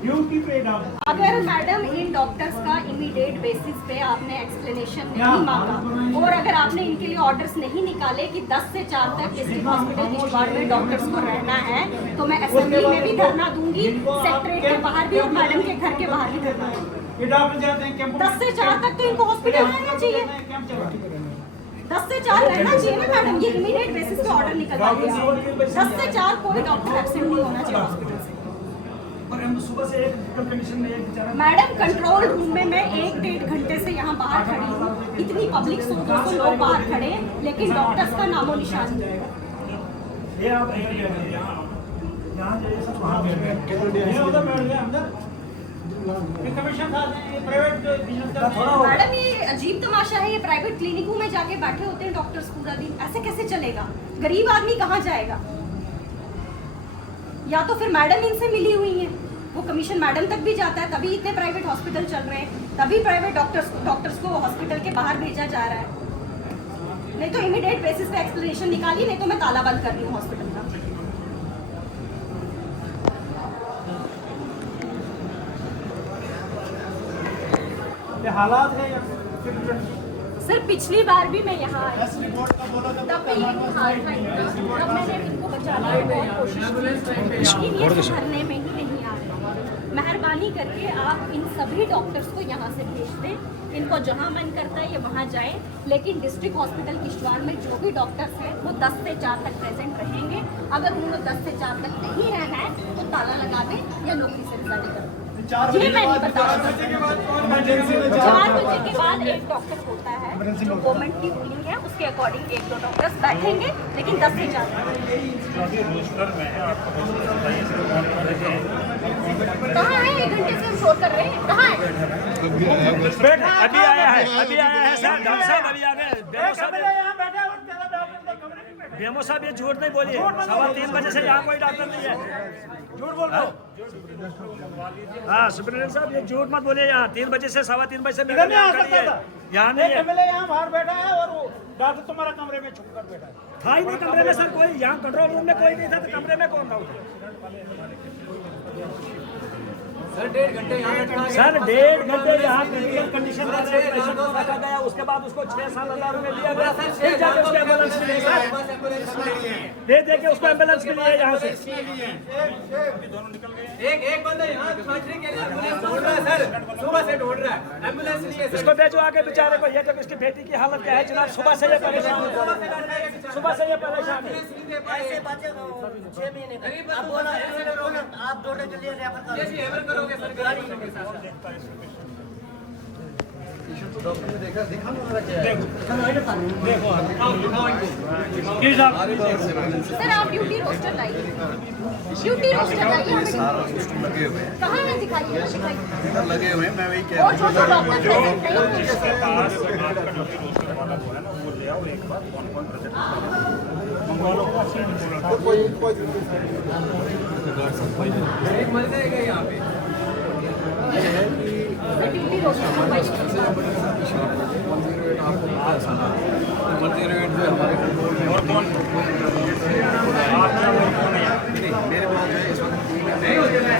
Duty पे down. अगर madam इन doctors का इमीडिएट बेसिस पे आपने एक्सप्लेनेशन नहीं मांगा और अगर आपने इनके लिए ऑर्डर्स नहीं निकाले कि 10 से 4 तक डिस्ट्रिक्ट हॉस्पिटल किश्तवाड़ में डॉक्टर्स को रहना है, तो मैं असेंबली में भी धरना दूंगी, सेक्रेटरी के बाहर भी और मैडम के घर के बाहर भी धरना दूंगी। ये डॉक्टर जाते हैं कैंप 10 से 4 तक तो इनको हॉस्पिटल रहना चाहिए, 10 से 4 रहना चाहिए ना मैडम। ये इमीडिएट बेसिस पे ऑर्डर निकलवा दिया, 10 से 4 कोई डॉक्टर एब्सेंट नहीं होना चाहिए हॉस्पिटल से। और हम सुबह से एक कंडीशन में एक बेचारा मैडम कंट्रोल रूम में मैं 1-1.5 घंटे से यहाँ बाहर खड़ी हूँ, इतनी पब्लिक 100-200 लोग बाहर खड़े हैं, लेकिन डॉक्टर्स का नामो निशान नहीं है। ये आप यहाँ जाइए सब वहाँ ये उधर बैठ गए अंदर ये कमीशन था ये प्राइवेट बिजनेस का थोड़ा मैडम ये अजीब तमाशा है, ये प्राइवेट क्लिनिकों में जाके बैठे होते हैं डॉक्टर्स पूरा दिन, ऐसे कैसे चलेगा? गरीब आदमी कहाँ जाएगा? या तो फिर मैडम इनसे मिली हुई हैं, वो कमीशन मैडम तक भी जाता है, तभी इतने प्राइवेट हॉस्पिटल चल रहे हैं, तभी प्राइवेट डॉक्टर्स को हॉस्पिटल के बाहर भेजा जा रहा है। नहीं तो इमीडिएट बेसिस पे एक्सप्लेनेशन निकालिए, नहीं तो मैं ताला बंद कर रही हूँ हॉस्पिटल का। ये हालात है या सर पिछली बार भी मैं यहाँ आई तब भी ये हाल था इनका, तब मैंने इनको बचाने की बहुत कोशिश की, लेकिन ये संभलने में ही नहीं आ रहे। मेहरबानी करके आप इन सभी डॉक्टर्स को यहाँ से भेज दें, इनको जहाँ मन करता है ये वहाँ जाएं, लेकिन डिस्ट्रिक्ट हॉस्पिटल किश्तवाड़ में जो भी डॉक्टर्स हैं वो 10 से 4 तक प्रेजेंट रहेंगे। अगर उन्होंने 10 से 4 तक नहीं रहना है तो ताला लगा दें या नौकरी से रिजाइन कर दें। ये मैं नहीं बता सकती। 4 बजे के बाद एक डॉक्टर होता है जो गवर्नमेंट की रूलिंग है, उसके अकॉर्डिंग 1-2 डॉक्टर्स बैठेंगे, लेकिन 10 से 4 कहाँ है? 1 घंटे से हम शोर कर रहे हैं, कहाँ है? अभी आया है सर, डॉक्टर साहब अभी आ गए। बेमो साहब ये झूठ नहीं बोलिए, 3:15 बजे से यहाँ कोई डॉक्टर नहीं है, झूठ बोल रहे हो। हाँ सुप्रिटेंडेंट साहब ये झूठ मत बोलिए, यहाँ 3 बजे से 3:15 बजे से इधर नहीं आ सकता था, यहाँ नहीं है। एमएलए यहाँ बाहर बैठा है और वो डॉक्टर तुम्हारा कमरे में छुप कर बैठा है। था ही नहीं कमरे में सर कोई, यहाँ कंट्रोल रूम में कोई नहीं था, तो कमरे में कौन था? सर 1.5 घंटे यहाँ सर 1.5 घंटे यहाँ क्रिटिकल कंडीशन में पेशेंट को रखा गया, उसके बाद उसको 6-7 हज़ार रुपये दिया गया, फिर जाके उसको एम्बुलेंस मिली सर, दे के उसको एम्बुलेंस मिली है यहाँ से। एक बंदा यहाँ पहुंचने के लिए एम्बुलेंस ढूंढ रहा है सर, सुबह से ढूंढ रहा है, एम्बुलेंस नहीं है सर। इसको भेजो आगे बेचारे को, ये तो इसकी बेटी की हालत क्या है जनाब, सुबह से ये परेशान है, सुबह से ये परेशान है। ऐसे बच्चे 6 महीने आप बोला आप दौड़ने के लिए रेफर करो, जैसे एवर करोगे सर गाड़ी के साथ। डॉक्टर ने देखा सर आप ड्यूटी रोस्टर लाइए, ड्यूटी रोस्टर लाइए, लगे हुए हैं, कहाँ है? दिखाइए, दिखाइए। इधर लगे हुए हैं, मैं वही कह और जो जो डॉक्टर प्रेजेंट नहीं होंगे एक मर जाएगा यहाँ पे। ड्यूटी रोस्टर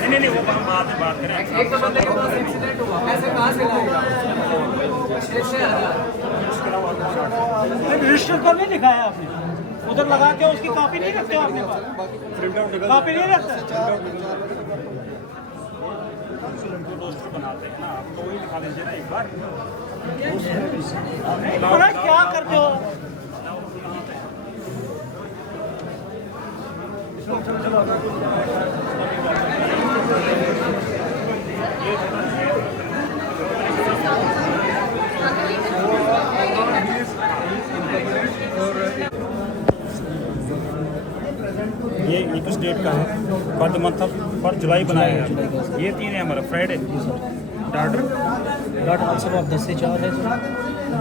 नहीं वो बात करें। एक तो बंदे के पास एक्सीडेंट हुआ, ऐसे कहाँ से लाएगा? 6,000 रजिस्टर तो नहीं दिखाया आपने, उधर लगा के उसकी कॉपी नहीं रखते हो आपने पास? कॉपी नहीं रखते? बनाते हैं ना, आपको वही दिखा दीजिए ना एक बार। अरे क्या करते हो? ये किस डेट का है? For the month of for जुलाई बनाया है। ये 3 है हमारा फ्राइडे। डॉट अलसबा 10 से 4 है सर,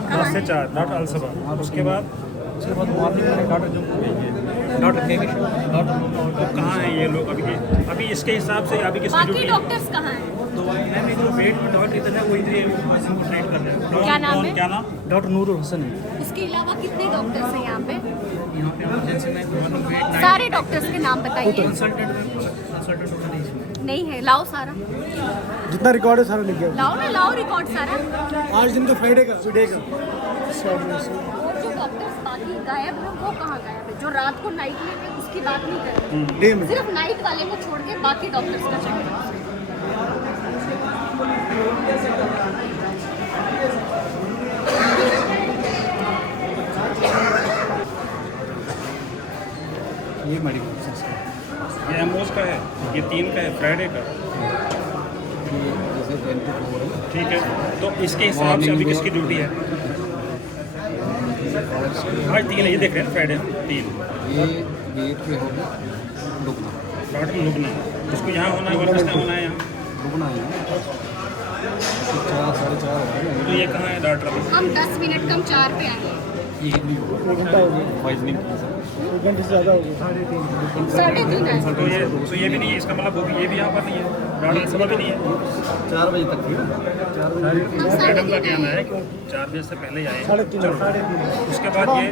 10 से 4 डॉट अलसबा। उसके बाद मॉर्निंग में डॉट जो डॉट तो कहाँ हैं ये लोग अभी इसके हिसाब से अभी किस बाकी डॉक्टर्स कहाँ हैं? जो वेट में डॉट इधर है वही ट्रीट कर रहे हैं। क्या नाम है? क्या नाम? डॉक्टर नूरुल हसन है। इसके अलावा कितने डॉक्टर्स हैं यहाँ पे? यहाँ पे इमरजेंसी में वेट सारे डॉक्टर्स के नाम बताइए। कंसल्टेंट होता नहीं इसमें। नहीं है, लाओ सारा, जितना रिकॉर्ड है सारा लिख गया। लाओ ना, लाओ रिकॉर्ड सारा। आज दिन तो फ्राइडे का टुडे का और जो डॉक्टर्स बाकी गायब है वो कहाँ गायब है? जो रात को नाइट में थे उसकी बात नहीं कर रहे, डे में सिर्फ नाइट वाले को छोड़ के बाकी डॉक्टर्स का चेक करो। ये मेडिकल सिस्टम ये एमओस का है, ये 3 का है, फ्राइडे का। जैसे 10 to 4 है। ठीक है, तो इसके हिसाब से अभी किसकी ड्यूटी है? आज 3 है, ये देख रहे हैं फ्राइडे 3। ये गेट पे होगा रुकना डॉक्टर रुकना, उसको यहाँ होना है, वर्कर्स में होना है यहाँ। रुकना है 4 साढ़े 4 होगा। तो ये कहाँ है डॉक्टर अभी? हम 10 मिनट कम 4 पे आए हैं। एक भी होगा 1 घंटा हो गया, 5 मिनट 1 घंटे से ज़्यादा हो गया। 3:30 3:30 है। तो ये भी नहीं है, इसका मतलब वो भी, ये भी यहाँ पर नहीं है, डॉक्टर समय भी नहीं है। 4 बजे तक थी ना 4 बजे। हम मैडम का 3:30 कहना आए है कि 4 बजे से पहले ही आए। 3:30 उसके बाद ये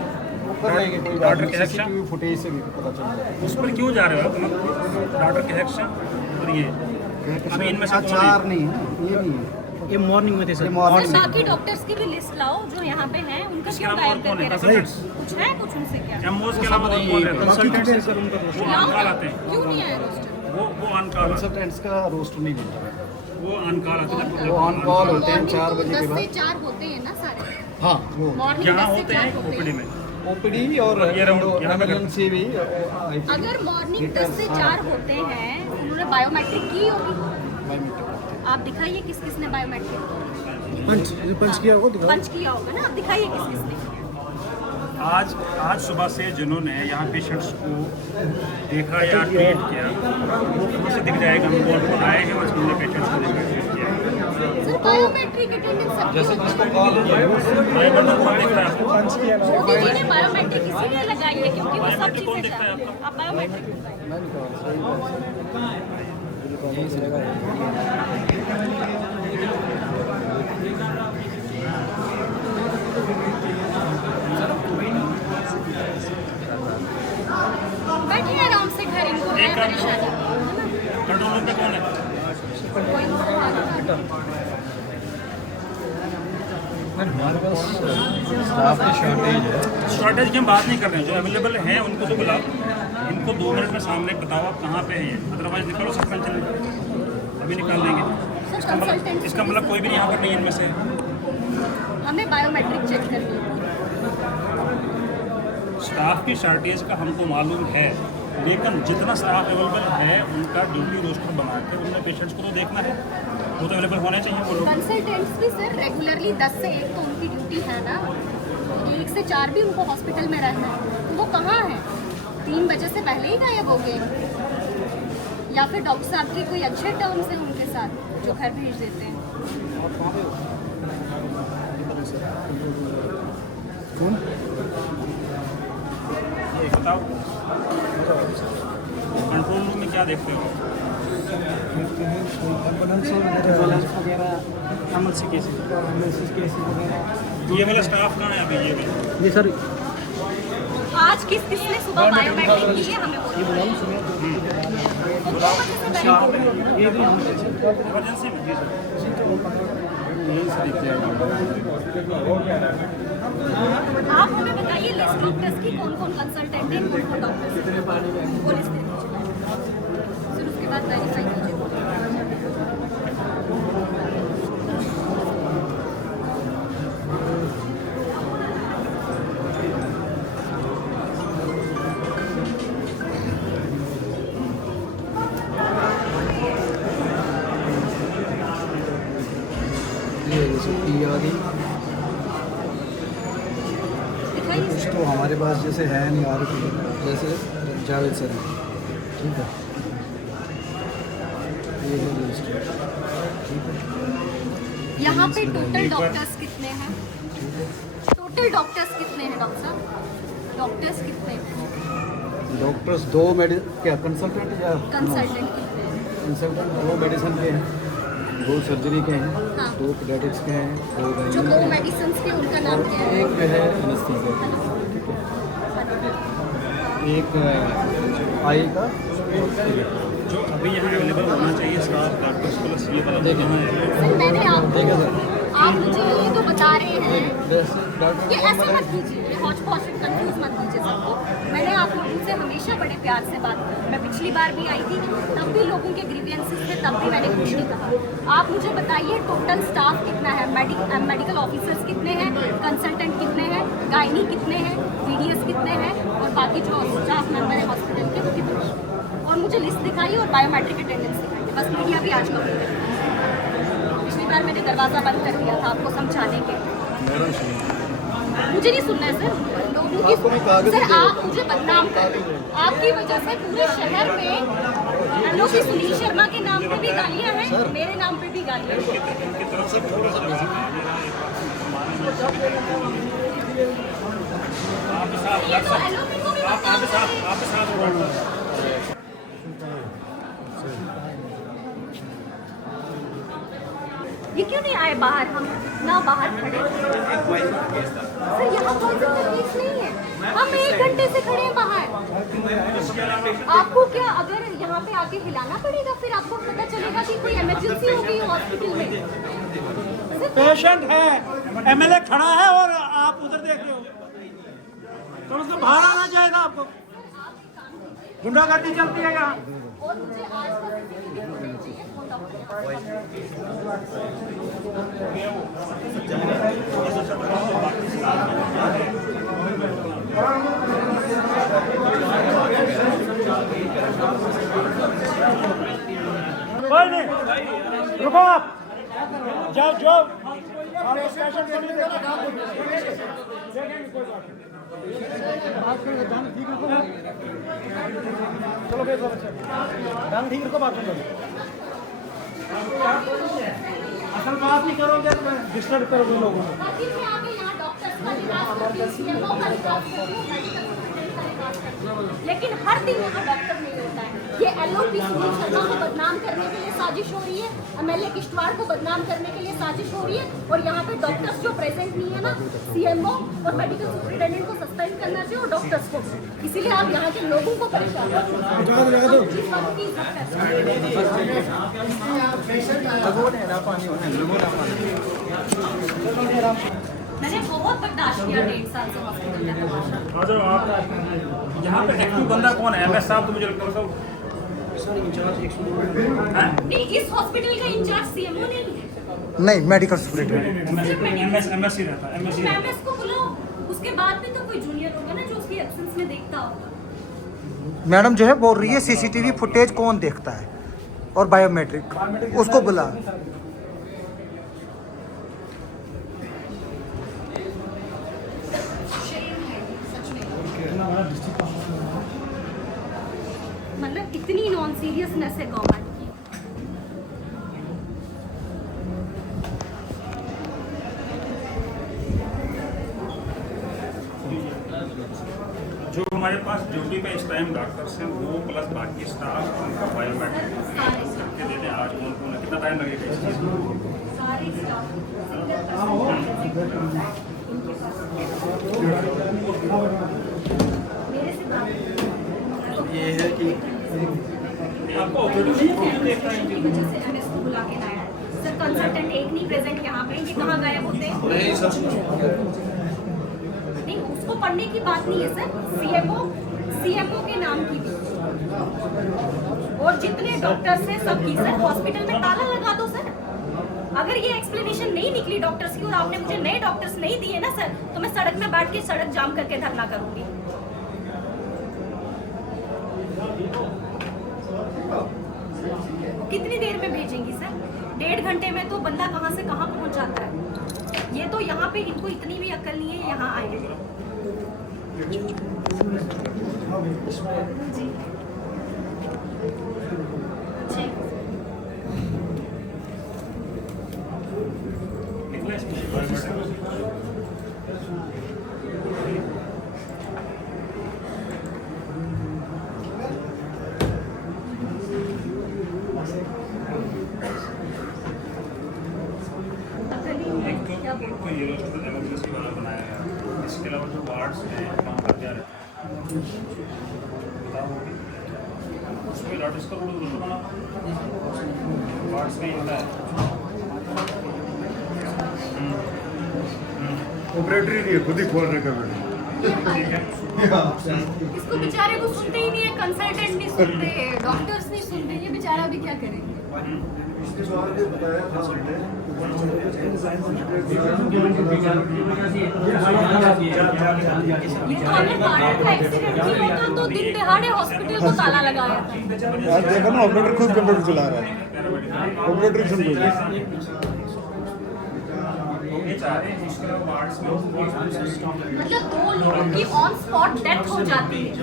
कर लेंगे कोई बात डॉक्टर नहीं, के एक्शन CCTV फुटेज से भी पता चल जाएगा। उस पर क्यों जा रहे हो आप? मतलब डॉक्टर के एक्शन और ये अभी इनमें से कौन है? 4 नहीं है, ये नहीं है, ये मॉर्निंग में थे ये सर। सर मॉर्निंग बाकी डॉक्टर्स की भी लिस्ट लाओ जो यहाँ पे हैं, उनका इसके क्यों अलावा और गायब कौन है? करके रखा? कंसल्टेंट्स कुछ है, कुछ उनसे क्या? एमओस के अलावा और कौन रहता है? कंसल्टेंट सर उनका वो लाओ अनकाल ना, आते हैं, क्यों नहीं आए रोस्टर? वो अनकाल आते कंसल्टेंट्स का रोस्टर नहीं बनता है। वो अनकाल आते हैं। वो ऑन कॉल होते हैं 4 बजे के 10 से बाद। 4 होते हैं ना सारे, हाँ वो मॉर्निंग यहाँ 10 से होते 4 हैं होते ओपीडी हैं। में। ओपीडी और ये राउंड यहाँ पे एमरजेंसी भी अगर मॉर्निंग 10 से 4 होते हैं, उन्होंने बायोमेट्रिक की होगी। आप दिखाइए किस किस ने बायोमेट्रिक पंच किया होगा दिखाओ। पंच किया होगा ना, आप दिखाइए किस किस ने। आज सुबह से जिन्होंने यहाँ पेशेंट्स को देखा या ट्रीट किया, वो कहाँ से दिख जाएगा? हम बोर्ड को आए हैं और हमने पेशेंट्स को देखा ट्रीट किया। सर बायोमेट्रिक अटेंडेंस सब जैसे जिसको कॉल किया बायोमेट्रिक कौन देख रहा है आपको? पंच किया ना। मोदी जी ने बायोमेट्रिक इसीलिए लगाई है क्योंकि वो सब चीजें जानते हैं। आप बायोमेट्रिक बैठिए आराम से, घर इनको है परेशानी। कंट्रोल रूम पे कौन है? कोई इनको आना स्टाफ की शॉर्टेज है। शॉर्टेज की हम बात नहीं कर रहे हैं, जो अवेलेबल हैं उनको तो बुलाओ। इनको 2 मिनट में सामने बताओ आप कहाँ पे है ये, अदरवाइज निकालो सस्पेंड चले, अभी निकाल देंगे। इसका मतलब कोई भी यहाँ पर नहीं है इनमें से। हमें बायोमेट्रिक चेक करनी है। स्टाफ की शॉर्टेज का हमको मालूम है, लेकिन जितना स्टाफ अवेलेबल है उनका ड्यूटी रोस्टर बना के उनने पेशेंट्स को तो देखना है, वो तो अवेलेबल होने चाहिए वो लोग। कंसल्टेंट्स भी सर रेगुलरली 10 से 1 तो उनकी ड्यूटी है ना, 1 से 4 भी उनको हॉस्पिटल में रहना है, तो वो कहाँ है? 3 बजे से पहले ही गायब हो गए, या फिर डॉक्टर साहब की कोई अच्छे टर्म्स हैं उनके साथ जो घर भेज देते हैं। ये बताओ कंट्रोल रूम में क्या देखते हो? ये वाला स्टाफ कहाँ है अभी? ये वाला ये सर आज किस किसने सुबह बायोमेट्रिक की है हमें बोलिए। वो 2 बजे से पहले इमरजेंसी में आप हमें बताइए लिस्ट डॉक्टर्स की, कौन कौन कंसल्टेंट है, कौन कौन डॉक्टर्स है, वो लिस्ट दे दीजिए, फिर उसके बाद वेरीफाई कीजिए। ये रेसिपी आ गई। दिखाइए कुछ तो हमारे पास जैसे है नहीं आ रही, जैसे जावेद सर हैं, ठीक है, ये है लिस्ट, ठीक है। यहाँ पे टोटल डॉक्टर्स कितने हैं? टोटल डॉक्टर्स कितने हैं डॉक्टर साहब? डॉक्टर्स कितने हैं? डॉक्टर्स 2 क्या कंसल्टेंट या कंसल्टेंट कितने हैं? कंसल्टेंट 2 मेडिसिन के हैं, 2 सर्जरी के हैं, हाँ। 2 पीडियाट्रिक्स के हैं, 2 जो 2 मेडिसिन के उनका नाम क्या है? एक जो है एनेस्थीसिया, ठीक है, एक आई का और जो अभी यहाँ अवेलेबल होना चाहिए स्टाफ डॉक्टर्स प्लस ये वाला कहाँ है? सर मैंने आप मुझे ये तो बता रहे हैं, ये ऐसे मत कीजिए, ये हौच पौच कंफ्यूज मत कीजिए सबको। मैंने आप लोगों से हमेशा बड़े प्यार से बात की। मैं पिछली बार भी आई थी, तब भी लोगों के ग्रीवियंसेस थे, तब भी मैंने कुछ नहीं कहा। आप मुझे बताइए टोटल स्टाफ कितना है, मेडिकल ऑफिसर्स कितने हैं, कंसल्टेंट कितने हैं, गायनी कितने हैं, VDS कितने हैं, और बाकी जो स्टाफ मेंबर है हॉस्पिटल के वो कितने हैं, और मुझे लिस्ट दिखाइए और बायोमेट्रिक अटेंडेंस दिखाइए। बस मीडिया भी आज कवर करें। पिछली बार मैंने दरवाज़ा बंद कर दिया था आपको समझाने के। मुझे नहीं सुनना है सर, लोगों की सर आप मुझे बदनाम कर रहे हैं। आपकी वजह से पूरे शहर में लोग सुनील शर्मा के नाम पे भी गालियाँ हैं, मेरे नाम पे भी गालियाँ हैं। ये तो एलोपी को भी बदनाम कर रहे हैं। ये क्यों नहीं आए बाहर, हम ना बाहर खड़े सर, यहाँ कोई केस नहीं है, हम 1 घंटे से खड़े हैं बाहर। आपको क्या अगर यहाँ पे आके हिलाना पड़ेगा, फिर आपको पता चलेगा कि कोई इमरजेंसी हो गई हॉस्पिटल में। पेशेंट है, MLA खड़ा है और आप उधर देख रहे हो, तो उसको बाहर आना चाहिए आपको। गुंडागर्दी चलती है यहाँ। और मुझे आज का CCTV फुटेज चाहिए, कौन कोई नहीं, रुको आप, जाओ जाओ, पेशेंट को नहीं देखा, देखेंगे कोई बात नहीं। चलो बेटा, ध्यान ठीक रखो, बात करो। असल बात नहीं करोगे, डिस्टर्ब करोगे लोगों को। लेकिन हर दिन यहाँ डॉक्टर नहीं होता है। ये एलओपी सुनील शर्मा को बदनाम करने के लिए साजिश हो रही है, MLA किश्तवाड़ को बदनाम करने के लिए साजिश हो रही है, और यहाँ पे डॉक्टर्स जो प्रेजेंट नहीं है ना, CMO और मेडिकल सुपरिटेंडेंट को सस्पेंड करना चाहिए और डॉक्टर्स को, इसीलिए आप यहाँ के लोगों को परेशान मैंने बहुत बर्दाश्त किया 1.5 साल से हॉस्पिटल में तमाशा। आप यहाँ पे एक्टिव बंदा कौन है? MS साहब तो मुझे लगता है नहीं, इस हॉस्पिटल का इंचार्ज CMO नहीं है। नहीं, मेडिकल सुपरिटेंडेंट MSc रहता है। MS को बुलाओ, उसके बाद भी तो कोई जूनियर होगा ना जो उसकी एब्सेंस में देखता होगा। मैडम जो है बोल रही है CCTV फुटेज कौन देखता है और बायोमेट्रिक, उसको बुला। मतलब इतनी नॉन सीरियसनेस है गवर्नमेंट की। जो हमारे पास ड्यूटी पे इस टाइम डॉक्टर्स हैं वो प्लस बाकी स्टाफ उनका बायोमेट्रिक करके देते हैं। आज कौन है, कितना टाइम लगेगा इस चीज़ को? सारे स्टाफ मेरे से बात ये है कि आपको ऑपरेटिव देखना है की वजह से MS को बुला के लाया है। सर कंसल्टेंट एक नहीं प्रेजेंट यहाँ पे, ये कहाँ गायब होते हैं? नहीं, उसको पढ़ने की बात नहीं है सर, CMO के नाम की भी, और जितने डॉक्टर्स हैं सबकी सर हॉस्पिटल में ताला लगा दो सर। अगर ये एक्सप्लेनेशन नहीं निकली डॉक्टर्स की और आपने मुझे नए डॉक्टर्स नहीं दिए ना सर, तो मैं सड़क में बैठ के सड़क जाम करके धरना करूंगी। कितनी देर में भेजेंगी सर? 1.5 घंटे में तो बंदा कहाँ से कहाँ पहुँच जाता है। ये तो यहाँ पे इनको इतनी भी अक्ल नहीं है, यहाँ आए कोई यूनिवर्सिटी एमरजेंसी वाला बनाया है। इसके अलावा जो वार्ड्स हैं वहाँ पर क्या रहता है बताओ। इसका रोड बना वार्ड्स में होता है। ऑपरेटरी नहीं है, खुद ही खोल रहे हैं। ठीक है, इसको बेचारे को सुनते ही नहीं है, कंसल्टेंट नहीं सुनते, डॉक्टर्स नहीं सुनते, ये बेचारा अभी क्या करेंगे। ये तो हमें पार्ट का एक्सीडेंट भी होता तो दिन दिहाड़े हॉस्पिटल को ताला लगाया था। आज देखो ना, ऑपरेटर खुद कंप्यूटर चला रहा है, ऑपरेटर सुन रही है। मतलब 2 लोगों की ऑन स्पॉट डेथ हो जाती है,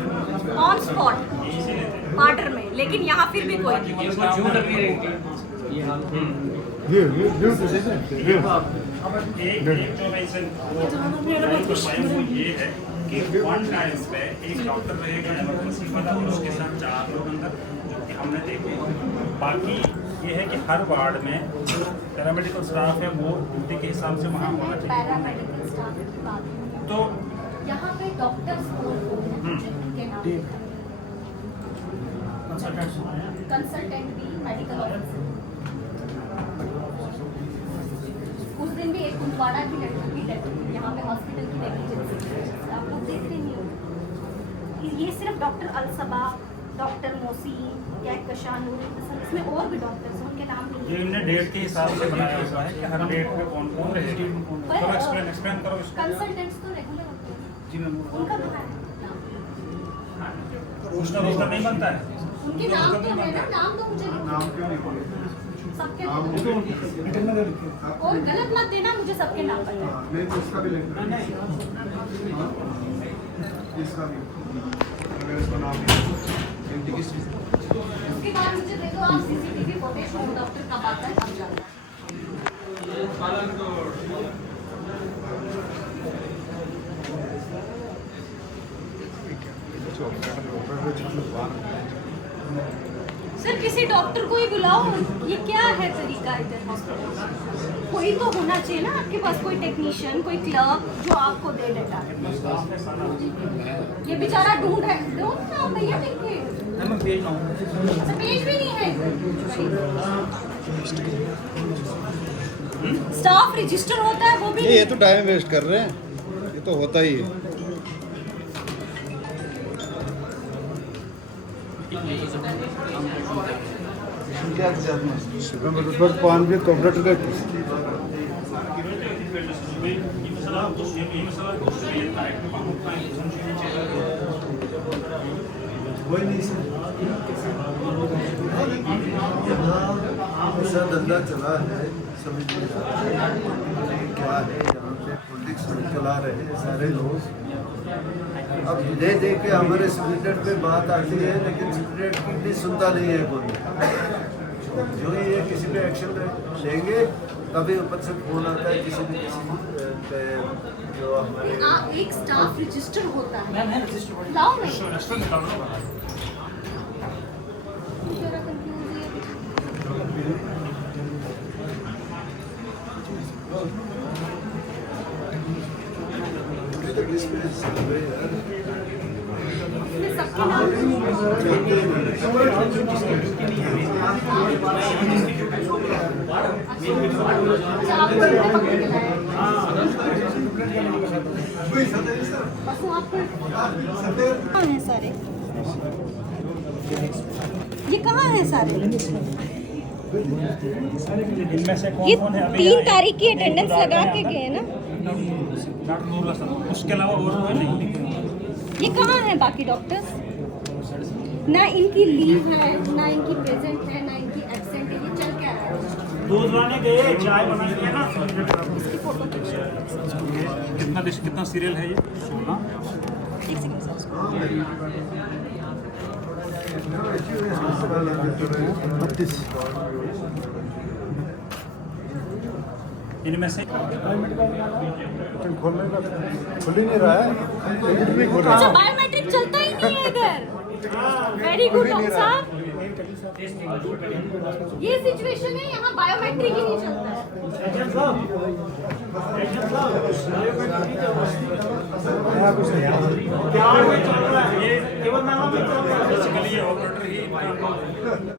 ऑन स्पॉट पार्टर में, लेकिन यहाँ फिर भी कोई नहीं। एक जो मैं इसे ये है कि वन टाइम पे एक डॉक्टर रहेगा इमरजेंसी वाला और उसके साथ 4 लोग अंदर, जो कि हमने देखे। बाकी ये है कि हर वार्ड में पैरामेडिकल स्टाफ है, वो ड्यूटी के हिसाब से वहाँ होना चाहिए। पैरामेडिकल स्टाफ की बात है। तो यहाँ पे डॉक्टर्स उनके नाम कंसल्टेंट भी, मेडिकल ऑफिसर। उस दिन भी एक कुंडवाड़ा की लड़की की डेथ हुई यहाँ पे हॉस्पिटल की नेग्लिजेंस। आप लोग देख रहे नहीं, ये सिर्फ डॉक्टर अलसबा, डॉक्टर मोसी या कशानूर, इसमें और भी डॉक्टर्स हैं, उनके नाम नहीं ये है। इनने डेट के हिसाब से बनाया हुआ है कि हर डेट पे कौन कौन रहेगा। तो एक्सप्लेन करो इसको। कंसल्टेंट्स तो रेगुलर होते हैं जी मैम, उनका कहाँ है? उसका रोस्टर नहीं बनता है। उनके नाम तो है ना, नाम तो मुझे नाम क्यों नहीं बोले? सबके नाम और गलत मत देना, मुझे सबके नाम पता है। नहीं तो इसका भी लिख दो। इसका भी अगर इसका नाम उसके बाद मुझे दे दो आप सीसीटीवी फुटेज, वो डॉक्टर कब आता है कब जाता है। सर किसी डॉक्टर को ही बुलाओ, ये क्या है तरीका इधर हॉस्पिटल? कोई तो होना चाहिए ना आपके पास, कोई टेक्नीशियन, कोई क्लर्क जो आपको दे डेटा। ये बेचारा ढूंढ है, ढूंढ ना भैया, देखिए अच्छा पेज भी नहीं है। स्टाफ रजिस्टर होता है वो भी ये तो टाइम वेस्ट कर रहे हैं, ये तो होता ही है। पर 5 मिनट ऑपरेटर का ऐसा धंधा चला है, समझ नहीं आ रहा क्या है। यहाँ पे पॉलिटिक्स चला रहे हैं सारे लोग। अब दे दे के हमारे सिगरेट पे बात आती है, लेकिन सिगरेट की भी सुनता नहीं है कोई। जो ही है किसी पे एक्शन लेंगे, तभी ऊपर से फोन आता है किसी भी किसी जो हमारे एक स्टाफ रजिस्टर होता है, लाओ नहीं सबके नाम है सारे, ये कहाँ है सारे? इनमें से ये कौन कौन है? 3 तारीख की अटेंडेंस लगा के गए ना। उसके अलावा और कोई नहीं। ये कहाँ है बाकी डॉक्टर्स? ना इनकी लीव है, ना इनकी प्रेजेंट है, ना इनकी एब्सेंट है। ये चल क्या रहा है? दूध लाने गए, चाय बनाने गए ना। इसकी फोटो कितना सीरियल है ये? 16। इनमें से खोलने का खुल ही नहीं रहा है, टिकट भी खोल अच्छा बायोमेट्रिक चलता ही नहीं है इधर। वेरी गुड डॉक्टर साहब, ये सिचुएशन है, यहाँ बायोमेट्रिक ही नहीं चलता है। क्या चल रहा है? केवल नामा में चल रहा है। बेसिकली ये ऑपरेटर ही इनका